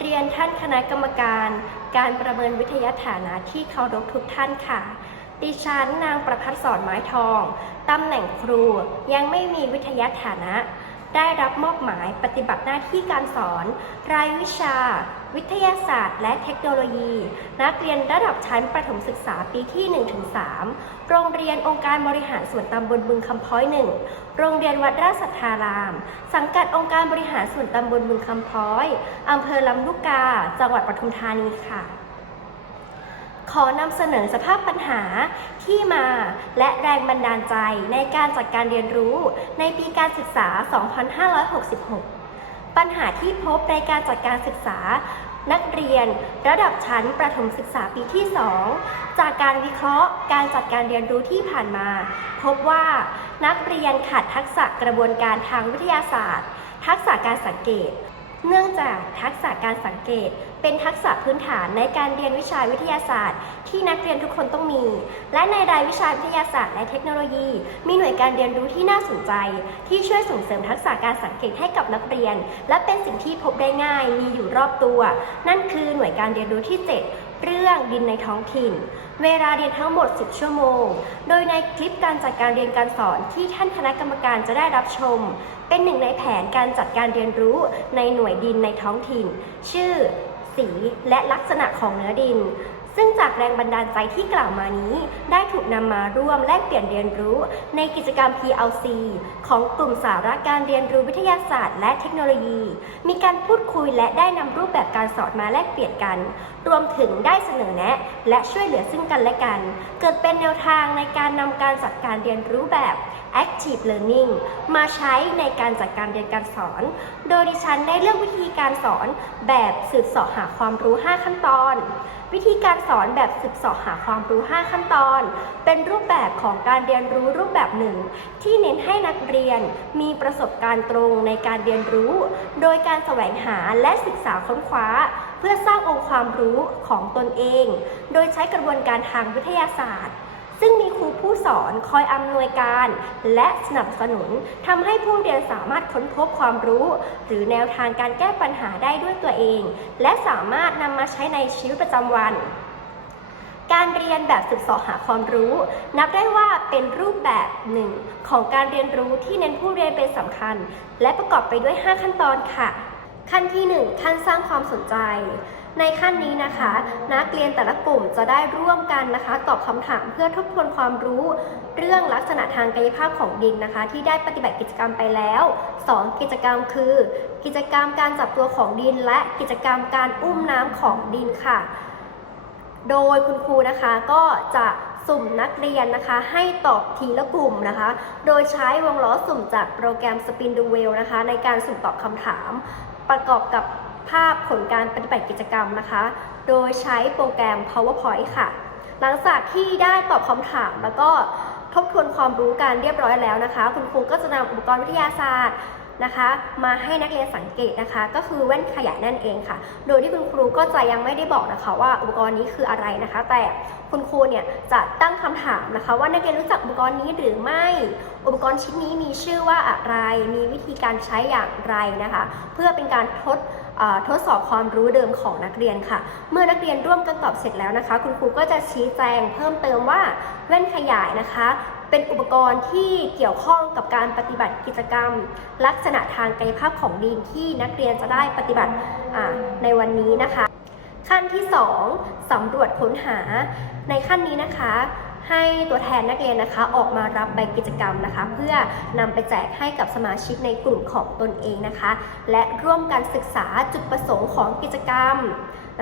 เรียนท่านคณะกรรมการ การประเมินวิทยาฐานะที่เคารพทุกท่านค่ะ ดิฉันนางประพัฒสอนไม้ทอง ตำแหน่งครูยังไม่มีวิทยาฐานะ ได้รับมอบหมายปฏิบัติหน้าที่การสอน รายวิชา วิทยาศาสตร์ และเทคโนโลยี นักเรียนระดับชั้นประถมศึกษาปีที่ 1-3 โรงเรียนองค์การบริหารส่วนตำบลบึงคำพ้อยหนึ่งโรงเรียนวัดราชสัทธาราม สังกัดองค์การบริหารส่วนตำบลบึงคำพ้อยอำเภอลำลูกกา จังหวัดปทุมธานีค่ะ ขอนำเสนอสภาพปัญหาที่มาและแรงบันดาลใจในการจัดการเรียนรู้ในปีการศึกษา 2566 ปัญหาที่พบในการจัดการศึกษา นักเรียน ระดับชั้นประถมศึกษาปีที่ 2 จากการวิเคราะห์การจัดการเรียนรู้ที่ผ่านมา พบว่านักเรียนขาดทักษะกระบวนการทางวิทยาศาสตร์ ทักษะการสังเกต เนื่องจากทักษะการสังเกตเป็นทักษะพื้นฐานในการเรียนวิชาวิทยาศาสตร์ ที่นักเรียนทุกคนต้องมี และในรายวิชาวิทยาศาสตร์และเทคโนโลยี มีหน่วยการเรียนรู้ที่น่าสนใจ ที่ช่วยส่งเสริมทักษะการสังเกตให้กับนักเรียน และเป็นสิ่งที่พบได้ง่ายมีอยู่รอบตัว นั่นคือหน่วยการเรียนรู้ที่ 7 เรื่องดินในท้องถิ่น เวลาเรียนทั้งหมด 10 ชั่วโมง โดยในคลิปการจัดการเรียนการสอนที่ท่านคณะกรรมการจะได้รับชม เป็นหนึ่งในแผนการจัดการเรียนรู้ในหน่วยดินในท้องถิ่น ชื่อ สีและลักษณะของเนื้อดิน ซึ่งจากแรงบันดาลใจที่กล่าวมานี้ ได้ถูกนำมาร่วมแลกเปลี่ยนเรียนรู้ ในกิจกรรม PLC ของกลุ่มสาระการเรียนรู้วิทยาศาสตร์ และเทคโนโลยี มีการพูดคุยและได้นำรูปแบบการสอนมาแลกเปลี่ยนกัน รวมถึงได้เสนอแนะ และช่วยเหลือซึ่งกันและกัน เกิดเป็นแนวทางในการนำการจัดการเรียนรู้แบบ Active Learning มาใช้ในการจัดการเรียนการสอน โดยดิฉันได้เลือกวิธีการสอนแบบสืบเสาะหาความรู้ 5 ขั้นตอน วิธีการสอนแบบสืบเสาะหาความรู้ 5 ขั้นตอน เป็นรูปแบบของการเรียนรู้รูปแบบหนึ่ง ที่เน้นให้นักเรียนมีประสบการณ์ตรงในการเรียนรู้ โดยการแสวงหาและศึกษาค้นคว้า เพื่อสร้างองค์ความรู้ของตนเอง โดยใช้กระบวนการทางวิทยาศาสตร์ ซึ่งมีครูผู้สอนคอยอำนวยการและสนับสนุนทำให้ผู้เรียนสามารถค้นพบความรู้ หรือแนวทางการแก้ปัญหาได้ด้วยตัวเอง และสามารถนำมาใช้ในชีวิตประจำวันการเรียนแบบศึกษาหาความรู้ นับได้ว่าเป็นรูปแบบหนึ่งของการเรียนรู้ที่เน้นผู้เรียนเป็นสำคัญ และประกอบไปด้วย 5 ขั้นตอนค่ะ ขั้นที่ 1 ขั้นสร้างความสนใจ ในขั้นนี้นะคะ นักเรียนแต่ละกลุ่มจะได้ร่วมกันนะคะ ตอบคำถามเพื่อทบทวนความรู้ เรื่องลักษณะทางกายภาพของดินนะคะ ที่ได้ปฏิบัติกิจกรรมไปแล้ว 2 กิจกรรมคือ กิจกรรมการจับตัวของดิน และกิจกรรมการอุ้มน้ำของดินค่ะ โดยคุณครูนะคะก็จะสุ่มนักเรียนนะคะให้ตอบทีละกลุ่มนะคะ โดยใช้วงล้อสุ่มจากโปรแกรม Spin the Wheel นะคะ ในการสุ่มตอบคำถาม ประกอบกับภาพผลการปฏิบัติกิจกรรมนะคะ โดยใช้โปรแกรม PowerPoint ค่ะ หลังจากที่ได้ตอบคำถามแล้วก็ทบทวนความรู้การเรียบร้อยแล้วนะคะ คุณครูก็จะนำอุปกรณ์วิทยาศาสตร์ นะคะ มาให้นักเรียนสังเกตนะคะ ก็คือแว่นขยายนั่นเองค่ะ โดยที่คุณครูก็จะยังไม่ได้บอกนะคะ ว่าอุปกรณ์นี้คืออะไรนะคะ แต่คุณครูเนี่ยจะตั้งคำถามนะคะ ว่านักเรียนรู้จักอุปกรณ์นี้หรือไม่ อุปกรณ์ชิ้นนี้มีชื่อว่าอะไร มีวิธีการใช้อย่างไรนะคะ เพื่อเป็นการทดทดสอบความรู้เดิมของนักเรียนค่ะ เมื่อนักเรียนร่วมกันตอบเสร็จแล้วนะคะ คุณครูก็จะชี้แจงเพิ่มเติมว่าแว่นขยายนะคะ เป็นอุปกรณ์ที่เกี่ยวข้องกับการปฏิบัติกิจกรรม ลักษณะทางกายภาพของดินที่นักเรียนจะได้ปฏิบัติในวันนี้นะคะ ขั้นที่ 2สำรวจค้นหา ในขั้นนี้นะคะให้ตัวแทนนักเรียนนะคะออกมารับใบกิจกรรมนะคะ เพื่อนำไปแจกให้กับสมาชิกในกลุ่มของตนเองนะคะ และร่วมกันศึกษาจุดประสงค์ของกิจกรรม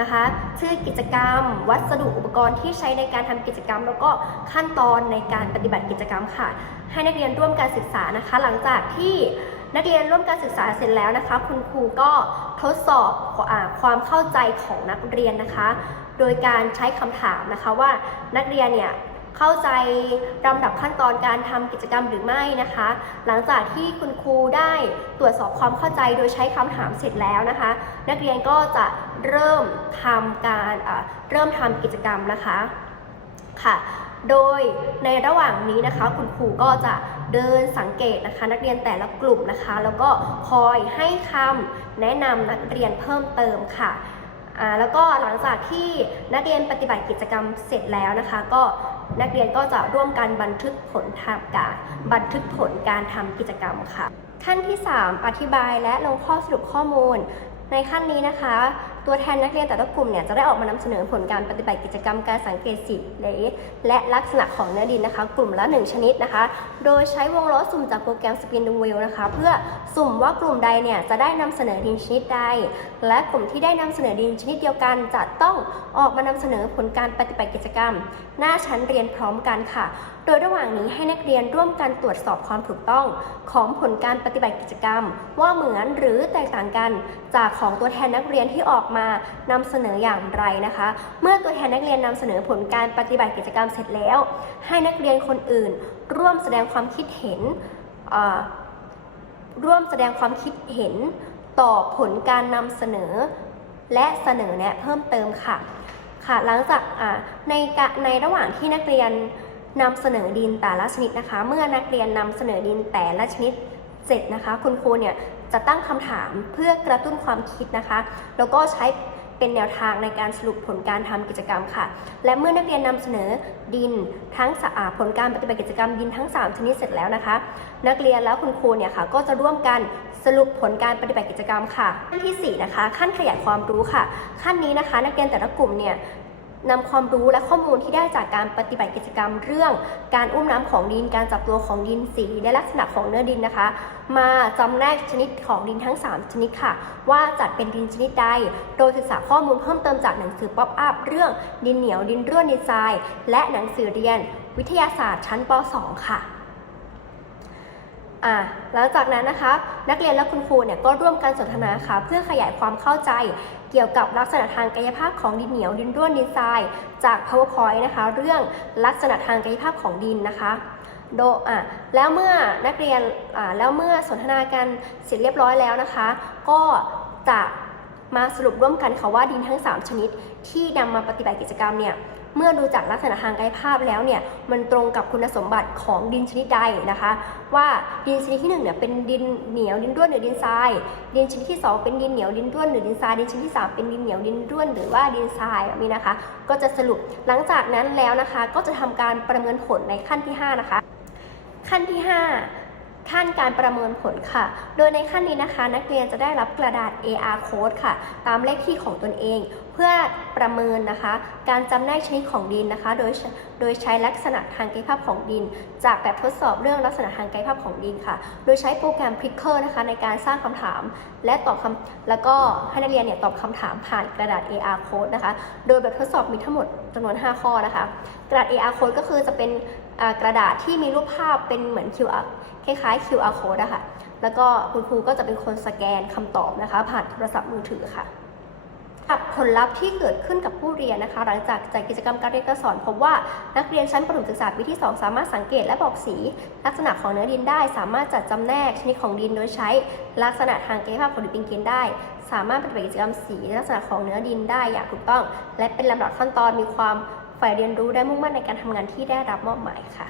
นะคะ ชื่อกิจกรรม วัสดุอุปกรณ์ที่ใช้ในการทำกิจกรรม แล้วก็ขั้นตอนในการปฏิบัติกิจกรรมค่ะ ให้นักเรียนร่วมการศึกษานะคะ หลังจากที่นักเรียนร่วมการศึกษาเสร็จแล้วนะคะ คุณครูก็ทดสอบอความเข้าใจของนักเรียนนะคะ โดยการใช้คำถามนะคะว่านักเรียนเนี่ย เข้าใจลำดับขั้นตอนการทำกิจกรรมหรือไม่นะคะ หลังจากที่คุณครูได้ตรวจสอบความเข้าใจโดยใช้คำถามเสร็จแล้วนะคะ นักเรียนก็จะเริ่มทำการเริ่มทำกิจกรรมนะคะค่ะโดยในระหว่างนี้นะคะ คุณครูก็จะเดินสังเกตนะคะ นักเรียนแต่ละกลุ่มนะคะ แล้วก็คอยให้คำแนะนำนักเรียนเพิ่มเติมค่ะแล้วก็หลังจากที่นักเรียนปฏิบัติกิจกรรมเสร็จแล้วนะคะ ก็ นักเรียนก็จะร่วมกันบันทึกผลทางการบันทึกผลการทำกิจกรรมค่ะ ขั้นที่ 3 อธิบายและลงข้อสรุปข้อมูล ในขั้นนี้นะคะ ตัวแทนนักเรียนแต่ละกลุ่มเนี่ยจะได้ออกมานำเสนอผลการปฏิบัติกิจกรรมการสังเกตสีและลักษณะของเนื้อดินนะคะ กลุ่มละ 1 ชนิดนะคะ โดยใช้วงล้อสุ่มจากโปรแกรม Spin the Wheel นะคะ เพื่อสุ่มว่ากลุ่มใดเนี่ยจะได้นำเสนอดินชนิดใด และกลุ่มที่ได้นำเสนอดินชนิดเดียวกัน จะต้องออกมานำเสนอผลการปฏิบัติกิจกรรม หน้าชั้นเรียนพร้อมกันค่ะ โดยระหว่างนี้ให้นักเรียนร่วมกันตรวจสอบความถูกต้อง ของผลการปฏิบัติกิจกรรม ว่าเหมือนหรือแตกต่างกัน จากของตัวแทนนักเรียนที่ออกมานำเสนออย่างไรนะคะ เมื่อตัวแทนนักเรียนนำเสนอผลการปฏิบัติกิจกรรมเสร็จแล้ว ให้นักเรียนคนอื่น ร่วมแสดงความคิดเห็นร่วมแสดงความคิดเห็นต่อผลการนำเสนอ และเสนอแนะเพิ่มเติมค่ะ ค่ะหลังจากในในระหว่างที่นักเรียนนำเสนอดินแต่ละชนิดนะคะ เมื่อนักเรียนนำเสนอดินแต่ละชนิดเสร็จนะคะ คุณครูเนี่ย จะตั้งคำถามเพื่อกระตุ้นความคิดนะคะ แล้วก็ใช้เป็นแนวทางในการสรุปผลการทำกิจกรรมค่ะ และเมื่อนักเรียนนำเสนอดินทั้งสะอาผลการปฏิบัติกิจกรรมดินทั้ง 3 ชนิดเสร็จแล้วนะคะ นักเรียนแล้วคุณครูเนี่ยค่ะก็จะร่วมกันสรุปผลการปฏิบัติกิจกรรมค่ะ ขั้นที่ 4 นะคะ ขั้นขยายความรู้ค่ะ ขั้นนี้นะคะ นักเรียนแต่ละกลุ่มเนี่ย นำความรู้และข้อมูลที่ได้จากการปฏิบัติกิจกรรมเรื่อง การอุ้มน้ำของดิน การจับตัวของดินสีและลักษณะของเนื้อดินนะคะ มาจำแนกชนิดของดินทั้ง 3 ชนิดค่ะ ว่าจัดเป็นดินชนิดใด โดยศึกษาข้อมูลเพิ่มเติมจากหนังสือป๊อปอัพเรื่องดินเหนียวดินร่วนดินทราย และหนังสือเรียน วิทยาศาสตร์ชั้นป .2 ค่ะ อ่าหลังจากนั้นนะคะ นักเรียนและคุณครูเนี่ยก็ร่วมกันสนทนาค่ะ เพื่อขยายความเข้าใจเกี่ยวกับลักษณะทางกายภาพของดินเหนียวดินร่วนดินทราย จาก powerpoint นะคะ เรื่องลักษณะทางกายภาพของดินนะคะโดอะแล้วเมื่อนักเรียนอ่าแล้วเมื่อสนทนากันเสร็จเรียบร้อยแล้วนะคะ ก็จะ มาสรุปร่วมกันค่ะว่าดินทั้ง 3 ชนิด ที่นำมาปฏิบัติกิจกรรมเนี่ยเมื่อดูจากลักษณะทางกายภาพแล้วเนี่ยมันตรงกับคุณสมบัติของดินชนิดใดนะคะ ว่าดินชนิดที่1เนี่ยเป็นดินเหนียวดินร่วนหรือดินทราย ดินชนิดที่ 2 เป็นดินเหนียวดินร่วนหรือดินทรายดินชนิดที่ 3 เป็นดินเหนียวดินร่วนหรือว่าดินทรายแบบนี้นะคะ ก็จะสรุปหลังจากนั้นแล้วนะคะ ก็จะทำการประเมินผลในขั้นที่ 5 นะคะ ขั้นที่ 5 ขั้นการประเมินผลค่ะ โดยในขั้นนี้นะคะ นักเรียนจะได้รับกระดาษ AR code ค่ะ ตามเลขที่ของตนเอง เพื่อประเมินนะคะ การจำแนกชนิดของดินนะคะ โดยโดยใช้ลักษณะทางกายภาพของดิน จากแบบทดสอบเรื่องลักษณะทางกายภาพของดินค่ะ โดยใช้โปรแกรม Picker นะคะ ในการสร้างคำถาม และตอบคำแล้วก็ให้นักเรียนเนี่ยตอบคำถามผ่านกระดาษ AR code นะคะ โดยแบบทดสอบมีทั้งหมดจำนวน 5 ข้อนะคะ กระดาษ AR code ก็คือจะเป็น กระดาษที่มีรูปภาพเป็นเหมือน QR คล้ายๆ QR code อะคะแล้วก็คุณครูก็จะเป็นคนสแกนคำตอบนะคะ ผ่านโทรศัพท์มือถือค่ะกับผลลัพธ์ที่เกิดขึ้นกับผู้เรียนนะคะ หลังจากจัดกิจกรรมการเรียนการสอนพบว่านักเรียนชั้นประถมศึกษาปีที่ 2 สามารถสังเกตและบอกสี ลักษณะของเนื้อดินได้ สามารถจัดจำแนกชนิดของดินโดยใช้ลักษณะทางกายภาพของดินเป็นเกณฑ์ได้ สามารถปฏิบัติกิจกรรมสีละลักษณะของเนื้อดินได้อย่างถูกต้อง และเป็นลำดับขั้นตอนมีความ ฝ่ายเรียนรู้ได้มุ่งมั่นในการทำงานที่ได้รับมอบหมายค่ะ